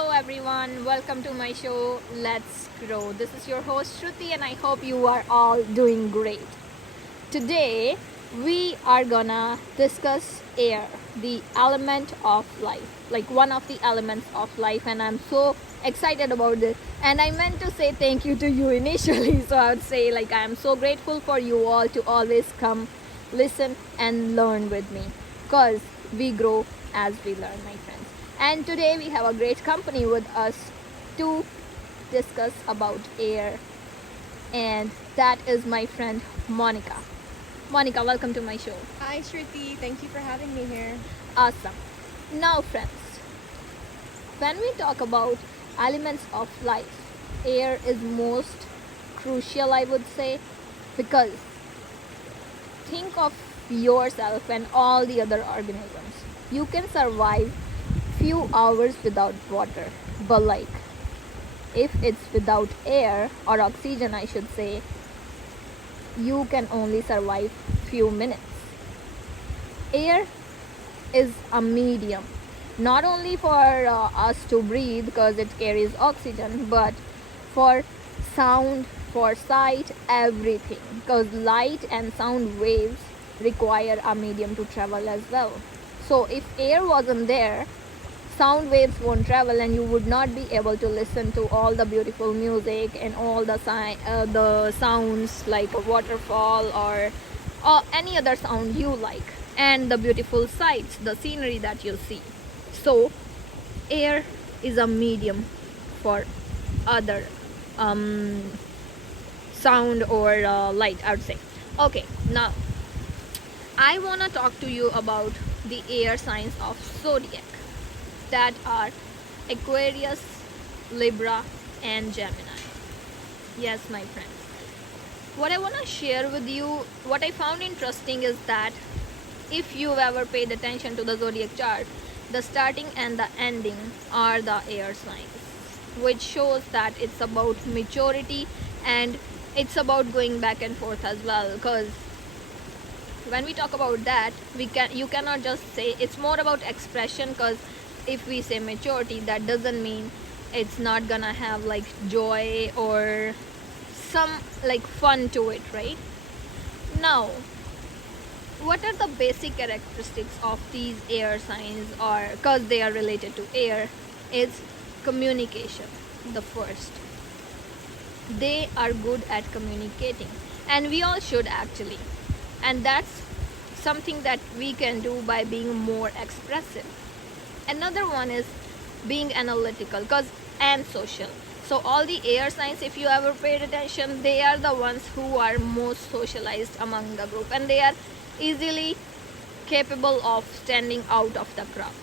Hello everyone, welcome to my show Let's Grow. This is your host Shruti and I hope you are all doing great. Today we are gonna discuss air, the element of life, like one of the elements of life, and I'm so excited about this. And I meant to say thank you to you initially, so I would say like I am so grateful for you all to always come, listen and learn with me, because we grow as we learn, my friends. And today we have a great company with us to discuss about air, and that is my friend Monica. Monica, welcome to my show. Hi Shruti, thank you for having me here. Awesome. Now friends, when we talk about elements of life, air is most crucial, I would say, because think of yourself and all the other organisms. You can survive few hours without water, but like if it's without air or oxygen, I should say, you can only survive few minutes. Air is a medium not only for us to breathe because it carries oxygen, but for sound, for sight, everything, because light and sound waves require a medium to travel as well. So if air wasn't there, sound waves won't travel and you would not be able to listen to all the beautiful music and all the sounds like a waterfall or any other sound you like, and the beautiful sights, the scenery that you see. So air is a medium for other sound or light, I would say. Okay, now I want to talk to you about the air signs of zodiac, that are Aquarius, Libra and Gemini. Yes, my friends. What I want to share with you, what I found interesting is that if you've ever paid attention to the zodiac chart, the starting and the ending are the air signs, which shows that it's about maturity and it's about going back and forth as well. Because when we talk about that, you cannot just say it's more about expression, because if we say maturity, that doesn't mean it's not gonna have like joy or some like fun to it, right? Now, what are the basic characteristics of these air signs, or because they are related to air, is communication. The first, they are good at communicating, and we all should actually, and that's something that we can do by being more expressive. Another one is being analytical and social. So all the air signs, if you ever paid attention, they are the ones who are most socialized among the group, and they are easily capable of standing out of the crowd.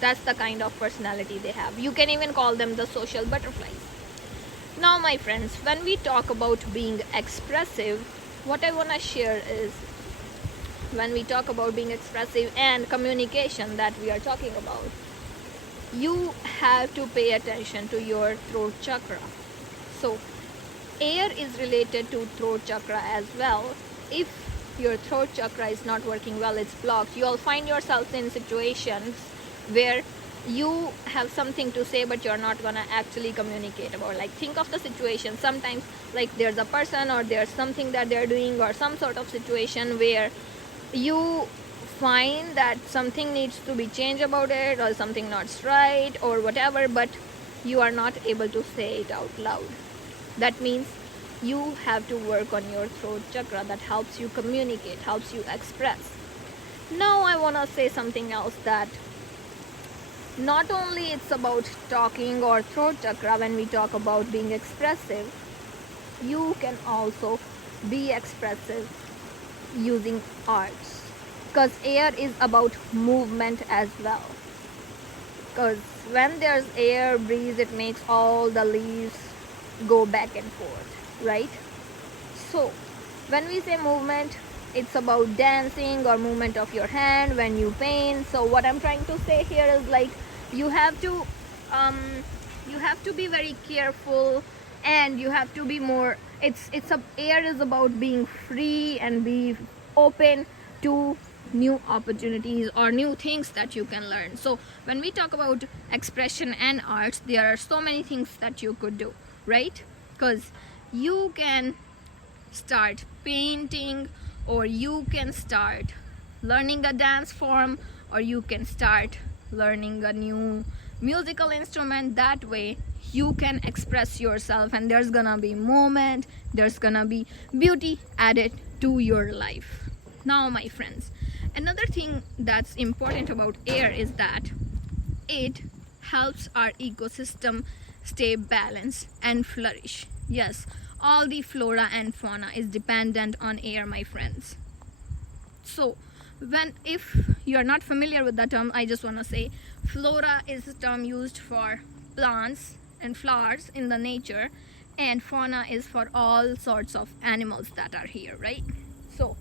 That's the kind of personality they have. You can even call them the social butterflies. Now my friends, when we talk about being expressive, what I want to share is, when we talk about being expressive and communication that we are talking about, you have to pay attention to your throat chakra. So air is related to throat chakra as well. If your throat chakra is not working well, it's blocked, you'll find yourself in situations where you have something to say but you're not gonna actually communicate about. Like think of the situation, sometimes like there's a person or there's something that they're doing or some sort of situation where you find that something needs to be changed about it, or something not right or whatever, but you are not able to say it out loud. That means you have to work on your throat chakra. That helps you communicate, helps you express. Now I want to say something else, that not only it's about talking or throat chakra. When we talk about being expressive, you can also be expressive using arts, because air is about movement as well. Because when there's air breeze, it makes all the leaves go back and forth, right? So when we say movement, it's about dancing or movement of your hand when you paint. So what I'm trying to say here is like you have to be very careful, and you have to be more, air is about being free and be open to new opportunities or new things that you can learn. So when we talk about expression and arts, there are so many things that you could do, right? Because you can start painting, or you can start learning a dance form, or you can start learning a new musical instrument. That way you can express yourself, and there's gonna be moment, there's gonna be beauty added to your life. Now my friends, another thing that's important about air is that it helps our ecosystem stay balanced and flourish. Yes, all the flora and fauna is dependent on air, my friends. So if you are not familiar with the term, I just want to say flora is a term used for plants and flowers in the nature, and fauna is for all sorts of animals that are here, right? So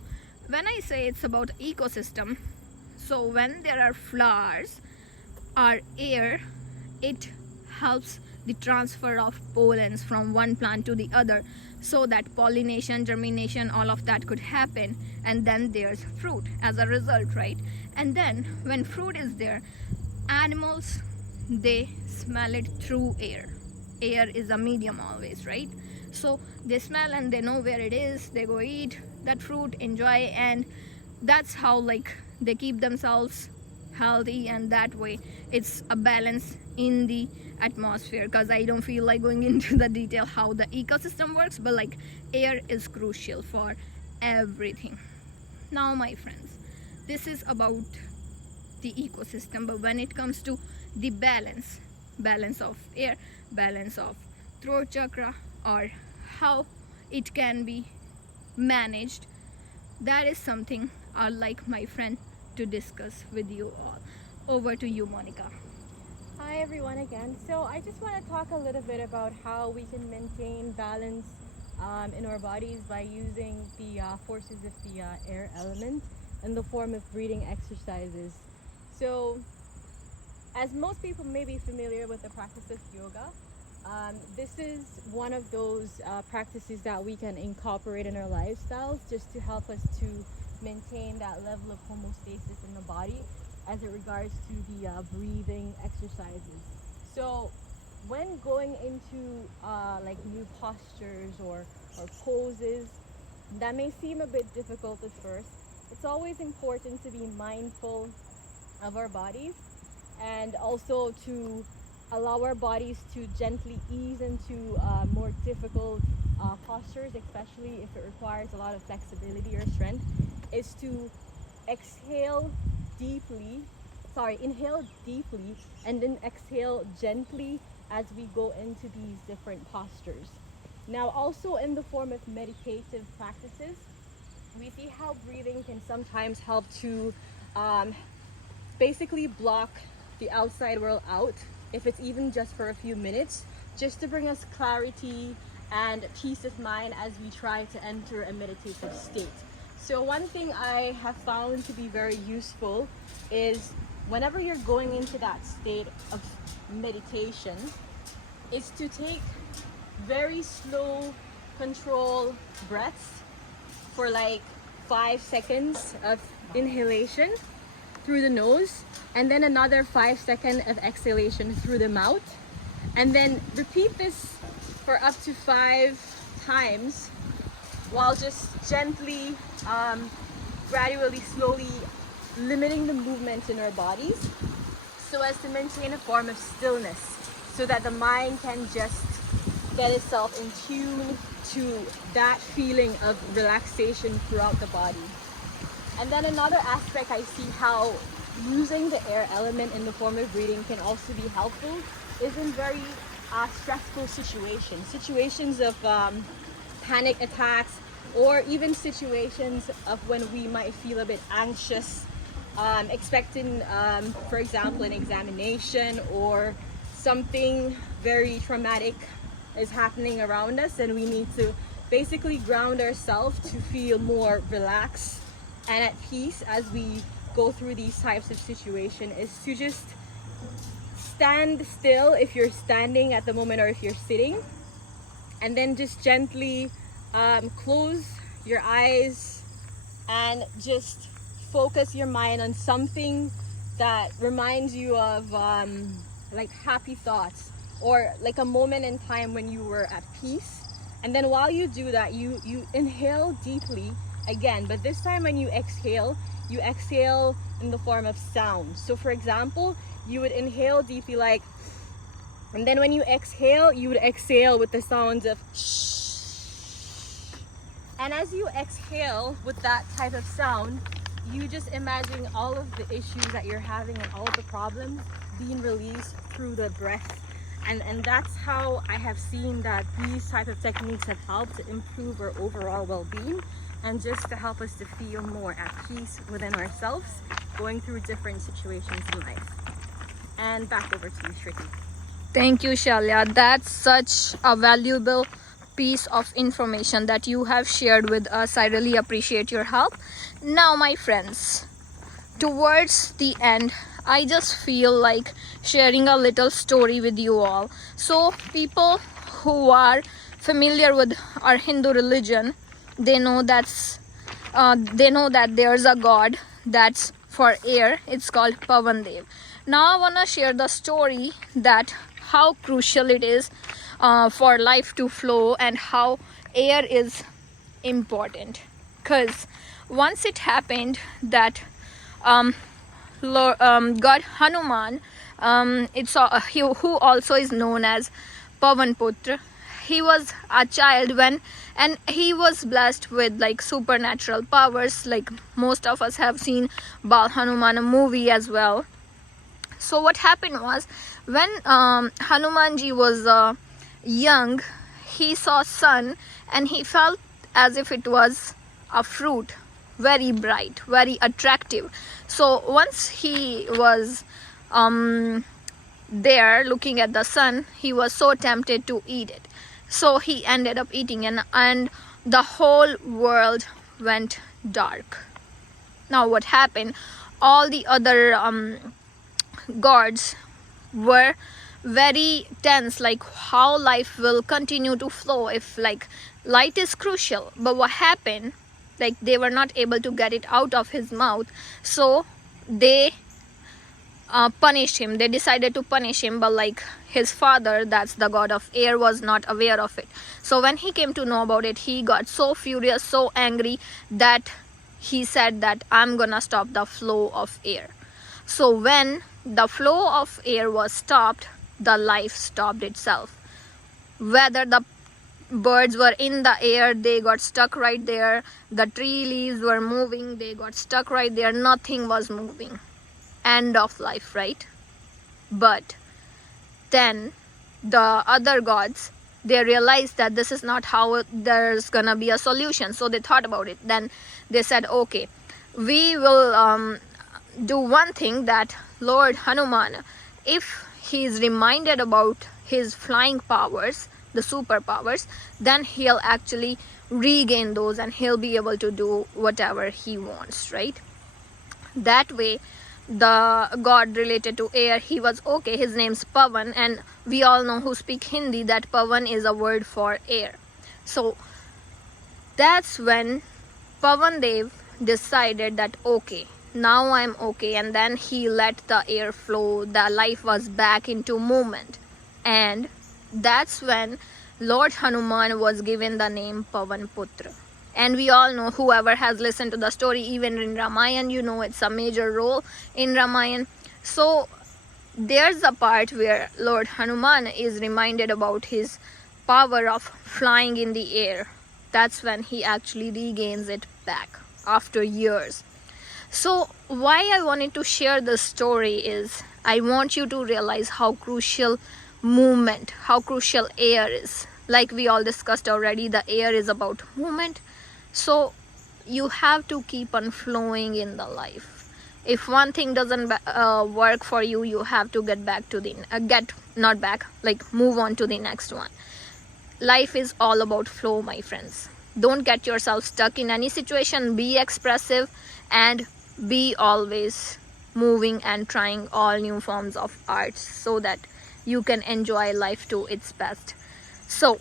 when I say it's about ecosystem, so when there are flowers or air, it helps the transfer of pollens from one plant to the other, so that pollination, germination, all of that could happen, and then there's fruit as a result, right? And then when fruit is there, animals, they smell it through air. Air is a medium always, right? So they smell and they know where it is, they go eat that fruit, enjoy, and that's how like they keep themselves healthy. And that way it's a balance in the atmosphere, because I don't feel like going into the detail how the ecosystem works, but like air is crucial for everything. Now my friends, this is about the ecosystem, but when it comes to the balance of air, balance of throat chakra, or how it can be managed, that is something I'd like my friend to discuss with you all. Over to you, Monica. Hi everyone again. So I just want to talk a little bit about how we can maintain balance in our bodies by using the forces of the air element in the form of breathing exercises. So as most people may be familiar with the practice of yoga, this is one of those practices that we can incorporate in our lifestyles just to help us to maintain that level of homeostasis in the body as it regards to the breathing exercises. So when going into like new postures or poses that may seem a bit difficult at first, it's always important to be mindful of our bodies, and also to allow our bodies to gently ease into more difficult postures, especially if it requires a lot of flexibility or strength, is to inhale deeply and then exhale gently as we go into these different postures. Now also in the form of meditative practices, we see how breathing can sometimes help to basically block the outside world out, if it's even just for a few minutes, just to bring us clarity and peace of mind as we try to enter a meditative state. So one thing I have found to be very useful is whenever you're going into that state of meditation, is to take very slow, controlled breaths for like 5 seconds of inhalation through the nose, and then another 5 seconds of exhalation through the mouth, and then repeat this for up to 5 times while just gently, gradually, slowly limiting the movement in our bodies, so as to maintain a form of stillness, so that the mind can just get itself in tune to that feeling of relaxation throughout the body. And then another aspect I see how using the air element in the form of breathing can also be helpful is in very stressful situations of panic attacks, or even situations of when we might feel a bit anxious, expecting, for example, an examination or something very traumatic is happening around us, and we need to basically ground ourselves to feel more relaxed and at peace as we go through these types of situations, is to just stand still if you're standing at the moment, or if you're sitting, and then just gently close your eyes and just focus your mind on something that reminds you of like happy thoughts, or like a moment in time when you were at peace. And then while you do that, you inhale deeply again, but this time when you exhale in the form of sound. So for example, you would inhale deeply like, and then when you exhale, you would exhale with the sounds of shh. And as you exhale with that type of sound, you just imagine all of the issues that you're having and all of the problems being released through the breath. And that's how I have seen that these type of techniques have helped to improve our overall well-being, and just to help us to feel more at peace within ourselves, going through different situations in life. And back over to you, Shruti. Thank you, Shalya. That's such a valuable piece of information that you have shared with us. I really appreciate your help. Now, my friends, towards the end, I just feel like sharing a little story with you all. So people who are familiar with our Hindu religion, they know that there's a god that's for air. It's called Pavan Dev. Now I want to share the story that how crucial it is for life to flow, and how air is important. Because once it happened that God Hanuman, who also is known as Pavan Putra, he was a child and he was blessed with like supernatural powers. Like most of us have seen Bal Hanuman movie as well. So what happened was, when Hanumanji was young, he saw sun and he felt as if it was a fruit, very bright, very attractive. So once he was there looking at the sun, he was so tempted to eat it. So he ended up eating, and the whole world went dark. Now what happened? All the other gods were very tense, like how life will continue to flow if like light is crucial. But what happened, like they were not able to get it out of his mouth, so they punished him. They decided to punish him, but like his father, that's the god of air, was not aware of it. So when he came to know about it, he got so furious, so angry, that he said that I'm gonna stop the flow of air. So when the flow of air was stopped, the life stopped itself. Whether the birds were in the air, they got stuck right there. The tree leaves were moving, they got stuck right there. Nothing was moving. End of life, right? But then the other gods, they realized that this is not how there's gonna be a solution. So they thought about it. Then they said, okay, we will do one thing, that Lord Hanuman, if he is reminded about his flying powers, the superpowers, then he'll actually regain those and he'll be able to do whatever he wants, right? That way, the god related to air, he was okay. His name's Pavan, and we all know who speak Hindi that Pavan is a word for air. So that's when Pavan Dev decided that okay, now I'm okay, and then he let the air flow. The life was back into movement, and that's when Lord Hanuman was given the name Pavan Putra. And we all know, whoever has listened to the story, even in Ramayana, you know it's a major role in Ramayana. So there's a part where Lord Hanuman is reminded about his power of flying in the air. That's when he actually regains it back after years. So why I wanted to share this story is, I want you to realize how crucial movement, how crucial air is. Like we all discussed already, the air is about movement. So you have to keep on flowing in the life. If one thing doesn't work for you, you have to get back to the move on to the next one. Life is all about flow, my friends. Don't get yourself stuck in any situation. Be expressive and be always moving and trying all new forms of art, so that you can enjoy life to its best. So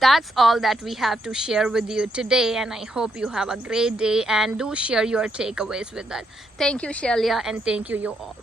that's all that we have to share with you today, and I hope you have a great day, and do share your takeaways with that. Thank you, Shelia, and thank you all.